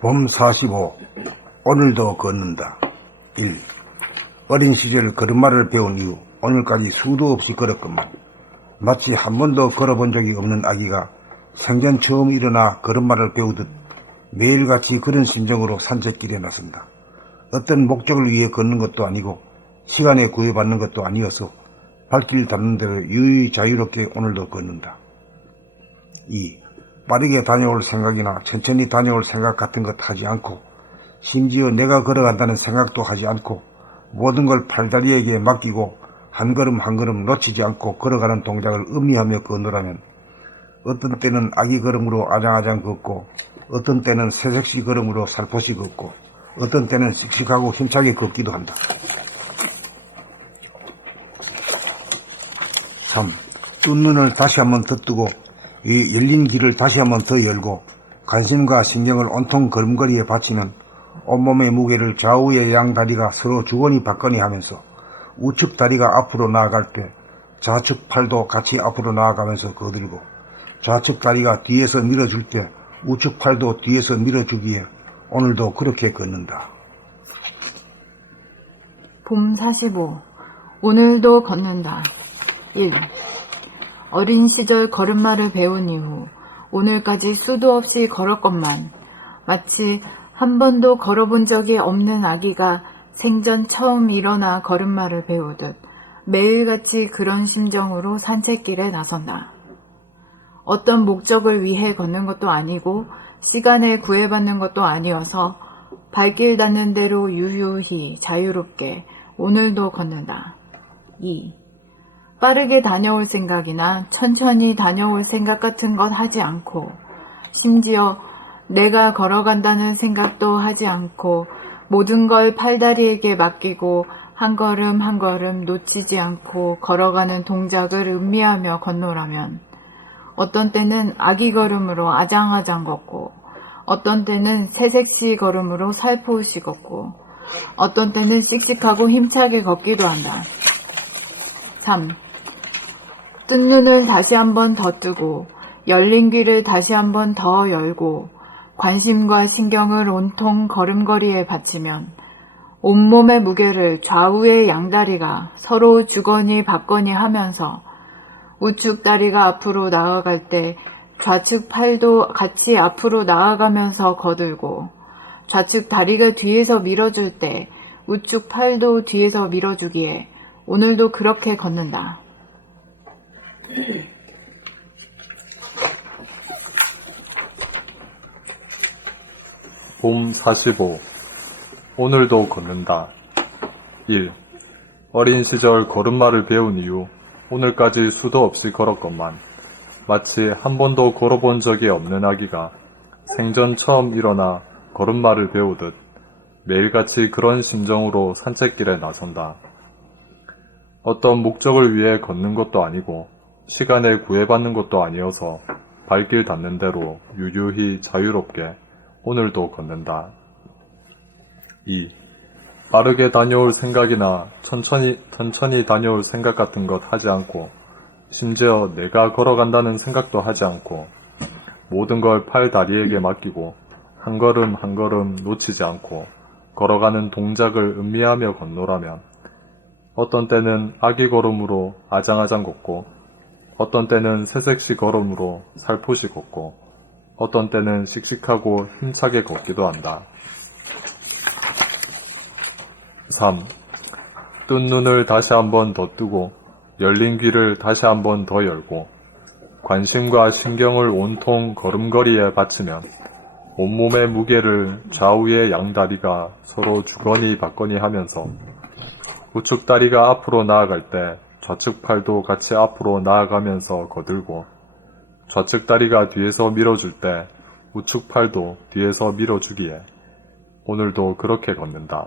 봄 45. 오늘도 걷는다. 1. 어린 시절 걸음마를 배운 이후 오늘까지 수도 없이 걸었건만 마치 한 번도 걸어본 적이 없는 아기가 생전 처음 일어나 걸음마를 배우듯 매일같이 그런 심정으로 산책길에 나선다. 어떤 목적을 위해 걷는 것도 아니고 시간에 구애받는 것도 아니어서 발길 닿는 대로 유유히 자유롭게 오늘도 걷는다. 2. 빠르게 다녀올 생각이나 천천히 다녀올 생각 같은 것 하지 않고 심지어 내가 걸어간다는 생각도 하지 않고 모든 걸 팔다리에게 맡기고 한 걸음 한 걸음 놓치지 않고 걸어가는 동작을 음미하며 걷노라면 어떤 때는 아기 걸음으로 아장아장 걷고 어떤 때는 새색시 걸음으로 살포시 걷고 어떤 때는 씩씩하고 힘차게 걷기도 한다. 3. 뜬 눈을 다시 한번 더 뜨고 이 열린 길을 다시 한번 더 열고 관심과 신경을 온통 걸음걸이에 바치면 온몸의 무게를 좌우의 양 다리가 서로 주거니 받거니 하면서 우측 다리가 앞으로 나아갈 때 좌측 팔도 같이 앞으로 나아가면서 거들고 좌측 다리가 뒤에서 밀어줄 때 우측 팔도 뒤에서 밀어주기에 오늘도 그렇게 걷는다. 봄 45. 오늘도 걷는다. 1. 어린 시절 걸음마를 배운 이후 오늘까지 수도 없이 걸었건만 마치 한 번도 걸어본 적이 없는 아기가 생전 처음 일어나 걸음마를 배우듯 매일같이 그런 심정으로 산책길에 나선다. 어떤 목적을 위해 걷는 것도 아니고 시간에 구애받는 것도 아니어서 발길 닿는 대로 유유히 자유롭게 오늘도 걷는다. 2. 빠르게 다녀올 생각이나 천천히 다녀올 생각 같은 것 하지 않고 심지어 내가 걸어간다는 생각도 하지 않고 모든 걸 팔다리에게 맡기고 한 걸음 한 걸음 놓치지 않고 걸어가는 동작을 음미하며 걷노라면 어떤 때는 아기 걸음으로 아장아장 걷고 어떤 때는 새색시 걸음으로 살포시 걷고 어떤 때는 씩씩하고 힘차게 걷기도 한다. 3. 뜬 눈을 다시 한번 더 뜨고 열린 귀를 다시 한번 더 열고 관심과 신경을 온통 걸음걸이에 바치면 온몸의 무게를 좌우의 양다리가 서로 주거니 받거니 하면서 우측 다리가 앞으로 나아갈 때 좌측 팔도 같이 앞으로 나아가면서 거들고 좌측 다리가 뒤에서 밀어줄 때 우측 팔도 뒤에서 밀어주기에 오늘도 그렇게 걷는다. 봄 45. 오늘도 걷는다. 1. 어린 시절 걸음마를 배운 이후 오늘까지 수도 없이 걸었건만 마치 한 번도 걸어본 적이 없는 아기가 생전 처음 일어나 걸음마를 배우듯 매일같이 그런 심정으로 산책길에 나선다. 어떤 목적을 위해 걷는 것도 아니고 시간에 구애받는 것도 아니어서 발길 닿는 대로 유유히 자유롭게 오늘도 걷는다. 2. 빠르게 다녀올 생각이나 천천히 다녀올 생각 같은 것 하지 않고 심지어 내가 걸어간다는 생각도 하지 않고 모든 걸 팔 다리에게 맡기고 한 걸음 한 걸음 놓치지 않고 걸어가는 동작을 음미하며 걷노라면 어떤 때는 아기 걸음으로 아장아장 걷고 어떤 때는 새색시 걸음으로 살포시 걷고 어떤 때는 씩씩하고 힘차게 걷기도 한다. 3. 뜬 눈을 다시 한번 더 뜨고 열린 귀를 다시 한번 더 열고 관심과 신경을 온통 걸음걸이에 바치면 온몸의 무게를 좌우의 양다리가 서로 주거니 받거니 하면서 우측 다리가 앞으로 나아갈 때 좌측 팔도 같이 앞으로 나아가면서 거들고 좌측 다리가 뒤에서 밀어줄 때 우측 팔도 뒤에서 밀어주기에 오늘도 그렇게 걷는다.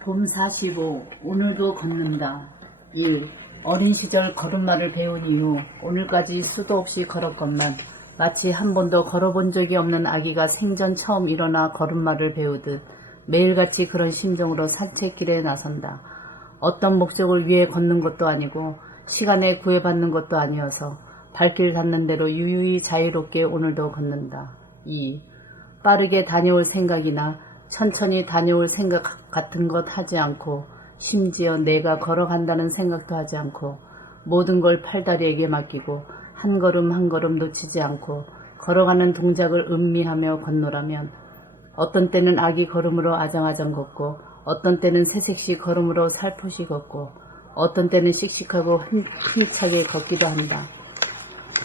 봄 45. 오늘도 걷는다. 1. 어린 시절 걸음마를 배운 이후 오늘까지 수도 없이 걸었건만 마치 한 번도 걸어본 적이 없는 아기가 생전 처음 일어나 걸음마를 배우듯 매일같이 그런 심정으로 산책길에 나선다. 어떤 목적을 위해 걷는 것도 아니고 시간에 구애받는 것도 아니어서 발길 닿는 대로 유유히 자유롭게 오늘도 걷는다. 2. 빠르게 다녀올 생각이나 천천히 다녀올 생각 같은 것 하지 않고 심지어 내가 걸어간다는 생각도 하지 않고 모든 걸 팔다리에게 맡기고 한 걸음 한 걸음 놓치지 않고 걸어가는 동작을 음미하며 건너라면 어떤 때는 아기 걸음으로 아장아장 걷고 어떤 때는 새색시 걸음으로 살포시 걷고 어떤 때는 씩씩하고 힘차게 걷기도 한다.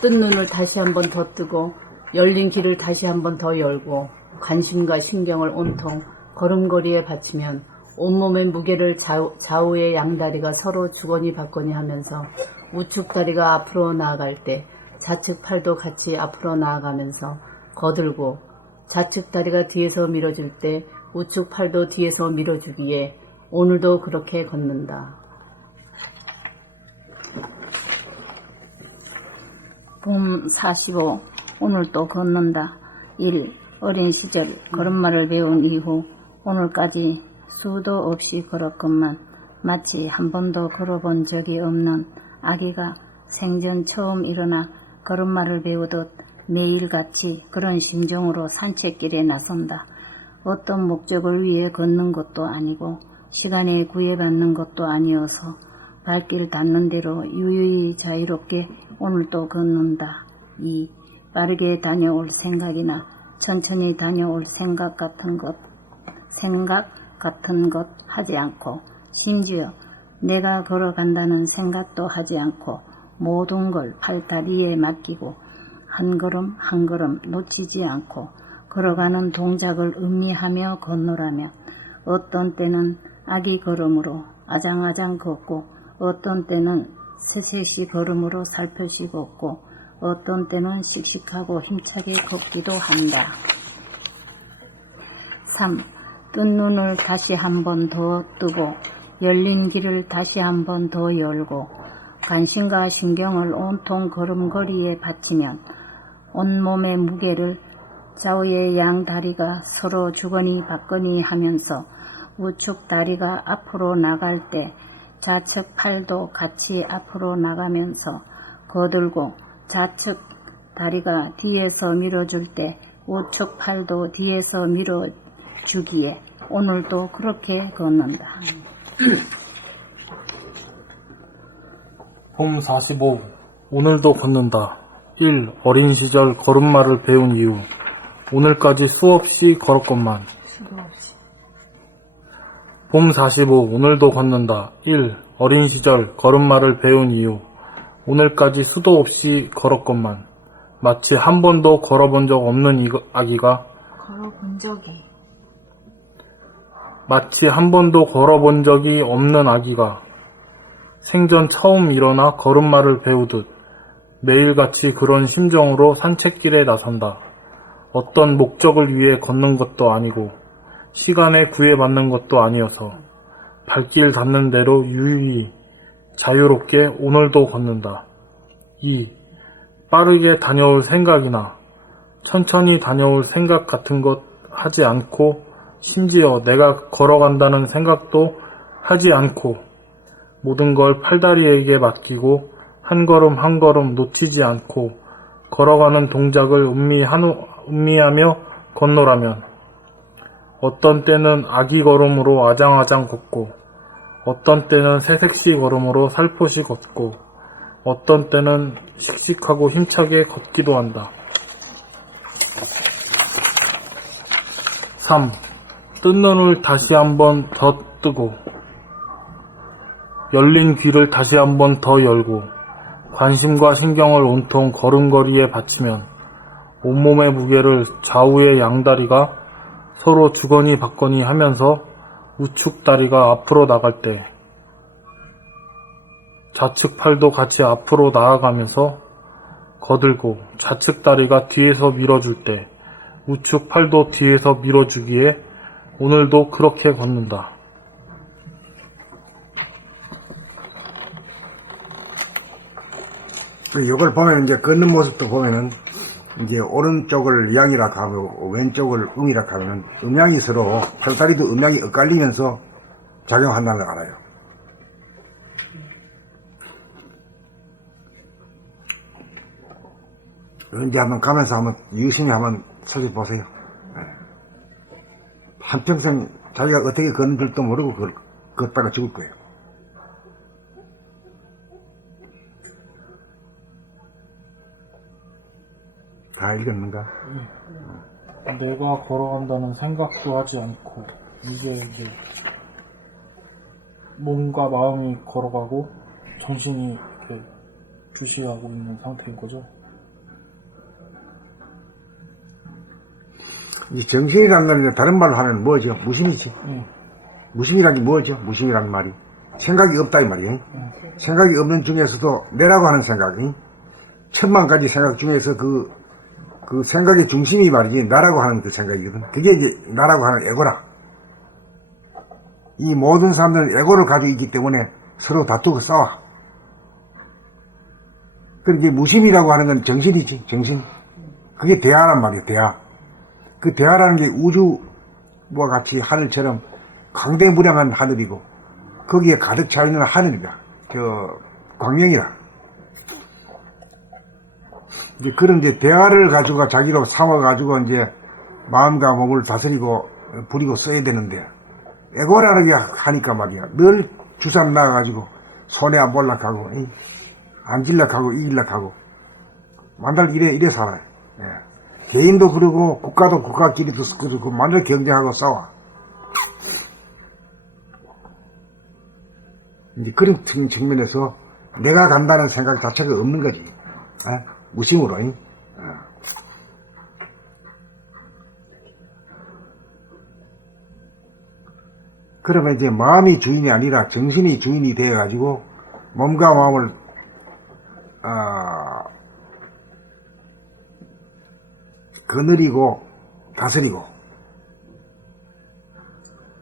뜬 눈을 다시 한 번 더 뜨고 열린 길을 다시 한 번 더 열고 관심과 신경을 온통 걸음걸이에 바치면 온몸의 무게를 좌우의 양다리가 서로 주거니 받거니 하면서 우측 다리가 앞으로 나아갈 때 좌측 팔도 같이 앞으로 나아가면서 거들고 좌측 다리가 뒤에서 밀어줄 때 우측 팔도 뒤에서 밀어주기에 오늘도 그렇게 걷는다. 봄 45. 오늘도 걷는다. 1. 어린 시절 걸음마를 배운 이후 오늘까지 수도 없이 걸었건만 마치 한 번도 걸어본 적이 없는 아기가 생전 처음 일어나 걸음마를 배우듯 매일같이 그런 심정으로 산책길에 나선다. 어떤 목적을 위해 걷는 것도 아니고 시간에 구애받는 것도 아니어서 발길 닿는 대로 유유히 자유롭게 오늘도 걷는다. 2. 빠르게 다녀올 생각이나 천천히 다녀올 생각 같은 것 하지 않고 심지어 내가 걸어간다는 생각도 하지 않고 모든 걸 팔다리에 맡기고 한 걸음 한 걸음 놓치지 않고 걸어가는 동작을 음미하며 건너라면 어떤 때는 아기 걸음으로 아장아장 걷고 어떤 때는 새새시 걸음으로 살펴시 걷고 어떤 때는 씩씩하고 힘차게 걷기도 한다. 3. 뜬 눈을 다시 한 번 더 뜨고 열린 길을 다시 한 번 더 열고 관심과 신경을 온통 걸음걸이에 바치면 온몸의 무게를 좌우의 양 다리가 서로 주거니 받거니 하면서 우측 다리가 앞으로 나갈 때 좌측 팔도 같이 앞으로 나가면서 거들고 좌측 다리가 뒤에서 밀어줄 때 우측 팔도 뒤에서 밀어주기에 오늘도 그렇게 걷는다. 봄 45. 오늘도 걷는다. 1. 어린 시절 걸음마를 배운 이후 오늘까지 수없이 걸었건만. 봄 45. 오늘도 걷는다. 1. 어린 시절 걸음마를 배운 이후 오늘까지 수도 없이 걸었건만 마치 한 번도 걸어본 적 없는 아기가 걸어본 적이 마치 한 번도 걸어본 적이 없는 아기가 생전 처음 일어나 걸음마를 배우듯 매일같이 그런 심정으로 산책길에 나선다. 어떤 목적을 위해 걷는 것도 아니고 시간에 구애받는 것도 아니어서 발길 닿는 대로 유유히 자유롭게 오늘도 걷는다. 2. 빠르게 다녀올 생각이나 천천히 다녀올 생각 같은 것 하지 않고 심지어 내가 걸어간다는 생각도 하지 않고 모든 걸 팔다리에게 맡기고 한 걸음 한 걸음 놓치지 않고 걸어가는 동작을 음미하며 건너라면 어떤 때는 아기 걸음으로 아장아장 걷고 어떤 때는 새색시 걸음으로 살포시 걷고 어떤 때는 씩씩하고 힘차게 걷기도 한다. 3. 뜬 눈을 다시 한번 더 뜨고 열린 귀를 다시 한번 더 열고 관심과 신경을 온통 걸음걸이에 바치면 온몸의 무게를 좌우의 양다리가 서로 주거니 받거니 하면서 우측 다리가 앞으로 나갈 때 좌측 팔도 같이 앞으로 나아가면서 거들고 좌측 다리가 뒤에서 밀어줄 때 우측 팔도 뒤에서 밀어주기에 오늘도 그렇게 걷는다. 이걸 보면 이제 걷는 모습도 보면은 이제 오른쪽을 양이라 하고 왼쪽을 음이라 하면은 음양이 서로 팔다리도 음양이 엇갈리면서 작용한다는 걸 알아요. 이제 한번 가면서 한번 유심히 한번 살펴보세요. 네. 한평생 자기가 어떻게 걷는 줄도 모르고 걷다가 죽을 거예요. 다 읽었는가? 내가 걸어간다는 생각도 하지 않고 이게 이제 몸과 마음이 걸어가고 정신이 이렇게 주시하고 있는 상태인 거죠. 이 정신이라는 건 다른 말로 하면 뭐죠? 무심이지. 네. 무심이란 게 뭐죠? 무심이라는 말이. 생각이 없다 이 말이에요. 생각이 없는 중에서도 내라고 하는 생각이 1000만 가지 생각 중에서 그 생각의 중심이 말이지 나라고 하는 그 생각이거든. 그게 이제 나라고 하는 에고라. 이 모든 사람들은 에고를 가지고 있기 때문에 서로 다투고 싸워. 그러니까 무심이라고 하는 건 정신이지, 정신. 그게 대하란 말이에요, 대하. 그 대하라는 게 우주와 같이 하늘처럼 광대무량한 하늘이고 거기에 가득 차 있는 하늘이다. 광명이라. 이제 그런 이제 대화를 가지고 자기로 삼아가지고 이제 마음과 몸을 다스리고 부리고 써야 되는데 에고라는 게 하니까 말이야. 늘 주삼 나가가지고 손에 안 볼락하고 안 질락하고 이길락하고 만날 이래 살아요. 예. 개인도 그러고 국가도 국가끼리도 그러고 만날 경쟁하고 싸워. 이제 그런 측면에서 내가 간다는 생각 자체가 없는 거지. 무심으로. 그러면 이제 마음이 주인이 아니라 정신이 주인이 되어가지고 몸과 마음을 거느리고 다스리고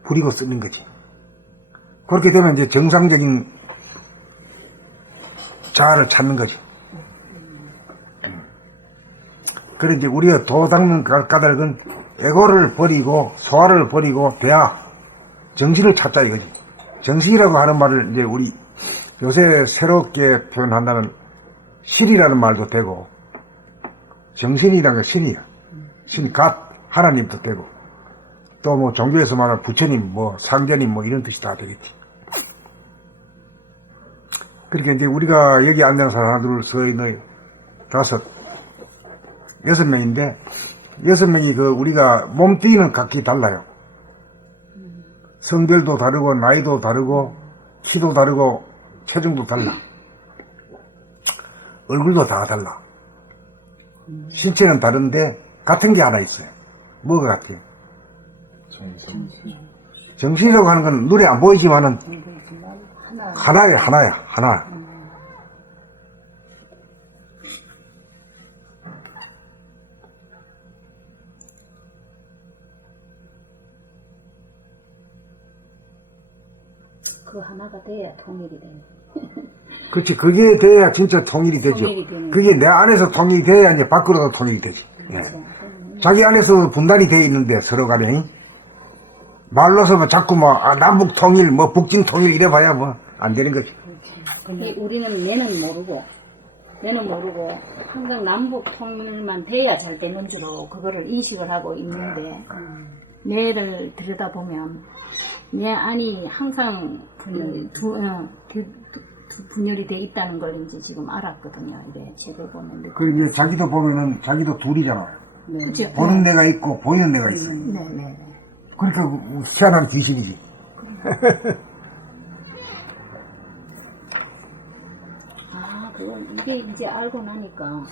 부리고 쓰는 거지. 그렇게 되면 이제 정상적인 자아를 찾는 거지. 그래 이제 우리가 도 닦는 까닭은 에고를 버리고 소화를 버리고 대하 정신을 찾자 이거지. 정신이라고 하는 말을 이제 우리 요새 새롭게 표현한다면 실이라는 말도 되고 정신이라는 게 신이야. 신, 갓, 하나님도 되고 또 뭐 종교에서 말하는 부처님, 뭐 상제님 뭐 이런 뜻이 다 되겠지. 그러니까 이제 우리가 여기 앉는 사람 하나, 둘, 셋, 넷, 다섯, 6명인데 6명이 우리가 몸뚱이는 각기 달라요. 성별도 다르고 나이도 다르고 키도 다르고 체중도 달라. 얼굴도 다 달라. 신체는 다른데 같은 게 하나 있어요. 뭐가 같아요? 정신이라고 하는 건 눈에 안 보이지만은 하나야. 그 하나가 돼야 통일이 되는. 그렇지. 그게 돼야 진짜 통일이 되죠. 통일이 되는. 그게 내 안에서 통일이 돼야 이제 밖으로도 통일이 되지. 예. 자기 안에서 분단이 되어 있는데 서로 간에 말로서 뭐 자꾸 뭐 남북 통일, 뭐 북진 통일 이래봐야 뭐 안 되는 거지. 우리는 내는 모르고 항상 남북 통일만 돼야 잘 되는 줄로 그거를 인식을 하고 있는데 뇌를 들여다보면 내 안이 항상 분열이 돼 있다는 걸 이제 지금 알았거든요. 이래 책을 보면. 그 이제 자기도 보면은 자기도 둘이잖아요. 네. 그렇죠. 보는 내가 있고 보이는 내가 있어. 네. 그러니까 희한한 귀신이지. 이게 이제 알고 나니까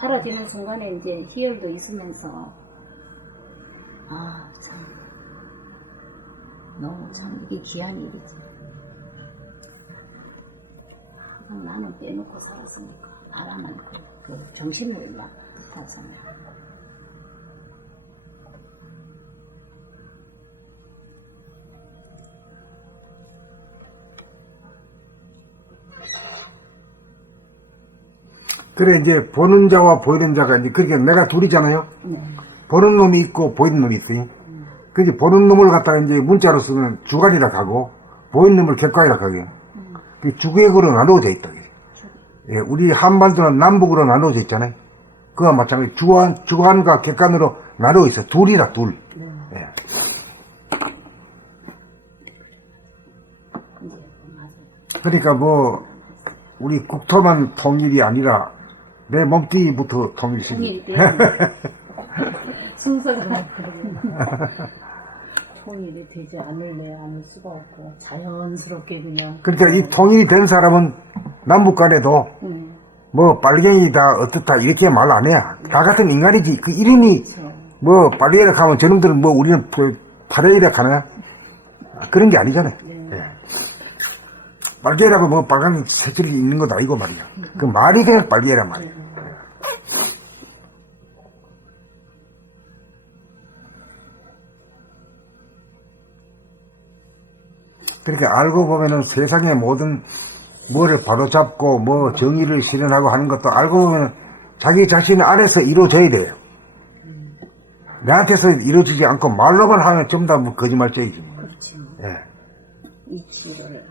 알아지는 순간에 이제 희열도 있으면서 참 너무 참 이게 귀한 일이지. 항상 나는 빼놓고 살았으니까 나라만 그 정신을만 붙었잖아. 그래 이제 보는 자와 보이는 자가 이제 그렇게 내가 둘이잖아요. 보는 놈이 있고 보이는 놈이 있어요. 그게 보는 놈을 갖다가 이제 문자로 쓰면 주관이라 하고 보이는 놈을 객관이라 하고요. 그 주객으로 나누어져 있다. 예, 우리 한반도는 남북으로 나누어져 있잖아요. 그와 마찬가지 주관과 객관으로 나누어 있어. 둘이라 둘. 예. 그러니까 뭐 우리 국토만 통일이 아니라 내 몸뚱이부터 통일시키. 통일이 순서가 통일이 되지 않을 수가 없고 자연스럽게 그냥 그러니까 이 통일이 된 사람은 남북 간에도 뭐 빨갱이다 어떻다 이렇게 말 안 해. 다 같은 인간이지. 그 이름이 뭐 빨갱이라 하면 저놈들은 뭐 우리는 파레이라 하나 그런 게 아니잖아요. 예. 빨갱이라고 뭐 빨간 색깔이 있는 것도 아니고 말이야. 그 말이 그냥 빨갱이란 말이야. 그러니까 알고 보면은 세상의 모든 뭐를 바로잡고 뭐 정의를 실현하고 하는 것도 알고 보면은 자기 자신 안에서 이루어져야 돼요. 나한테서 이루어지지 않고 말로만 하면 전부 다 뭐 거짓말쟁이지. 그렇죠. 예. 이치를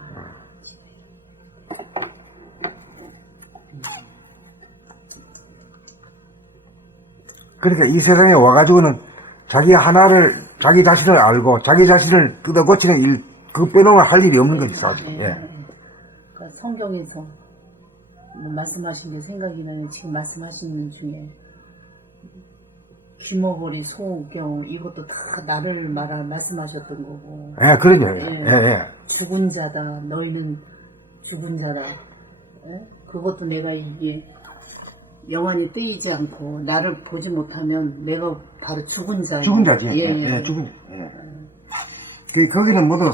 그러니까 이 세상에 와가지고는 자기 자신을 알고 자기 자신을 뜯어 고치는 일, 그 빼놓으면 할 일이 없는 거지, 사실. 예. 그러니까 성경에서 뭐 말씀하신 게 생각이 나요. 지금 말씀하시는 중에 귀머거리, 소경 이것도 다 나를 말씀하셨던 거고. 예, 그러죠. 예. 예. 죽은 자다. 너희는 죽은 자다. 예? 그것도 내가 이게 영원히 뜨이지 않고 나를 보지 못하면 내가 바로 죽은 자예요. 죽은 자지. 예. 죽은. 예. 거기는 모두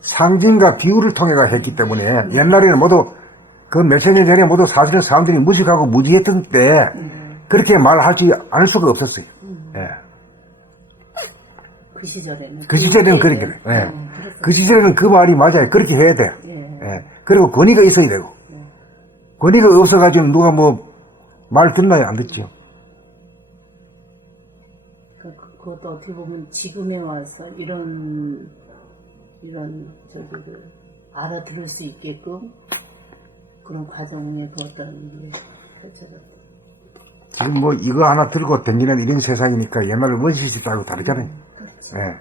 상징과 비유를 통해가 했기 때문에 옛날에는 모두 그 몇천 년 전에 모두 사실은 사람들이 무식하고 무지했던 때 그렇게 말하지 않을 수가 없었어요. 예. 그 시절에는. 그 시절에는 그렇게. 예. 그 시절에는 그 말이 맞아요. 그렇게 해야 돼. 예. 그리고 권위가 있어야 되고. 권위가 없어가지고 누가 뭐 말 듣나요? 안 듣죠. 그것도 어떻게 보면 지금에 와서 이런 알아들을 수 있게끔 그런 과정에 그 어떤 지금 뭐 이거 하나 들고 다니는 이런 세상이니까 옛날에 원시시대하고 다르잖아요. 예.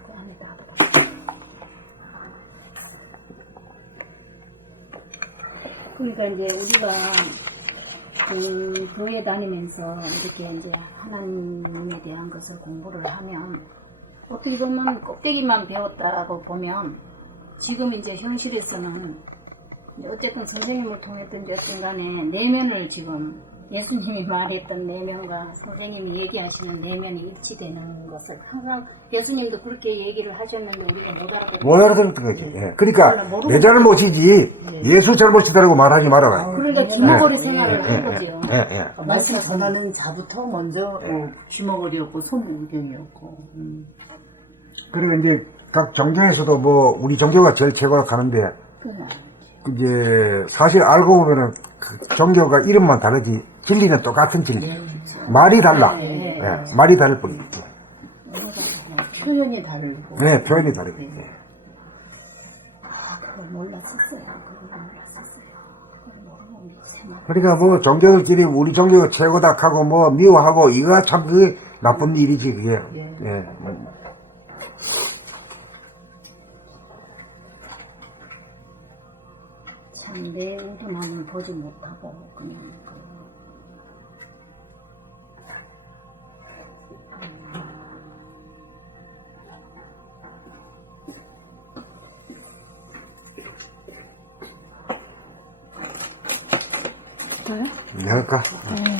그러니까 이제 우리가 그 교회 다니면서 이렇게 이제 하나님에 대한 것을 공부를 하면 어떻게 보면 껍데기만 배웠다고 보면 지금 이제 현실에서는 어쨌든 선생님을 통했든지 어쨌든 간에 내면을 지금 예수님이 말했던 내면과 선생님이 얘기하시는 내면이 일치되는 것을 항상 예수님도 그렇게 얘기를 하셨는데 우리가 못 알아들었던 거지. 예. 그러니까 내 잘못이지 예수 잘못이다라고 말하지 말아라. 그러니까 귀머거리 생활을 한 거죠. 말씀 전하는 자부터 먼저 귀머거리였고 소무경이었고. 그리고 이제 각 종교에서도 뭐 우리 종교가 제일 최고라 하는데 이제 사실 알고 보면은 그 종교가 이름만 다르지 진리는 똑같은 진리. 말이 달라. 예. 말이 다를 뿐이지. 표현이 다르고. 네, 표현이 다르고. 그걸 몰랐었어요. 그러니까 뭐 종교들끼리 우리 종교가 최고다 하고 뭐 미워하고 이거 참 그게 나쁜 일이지 그게. 예. 참 내 우둔함을 보지 못하고 그냥 저요? 할까? 네?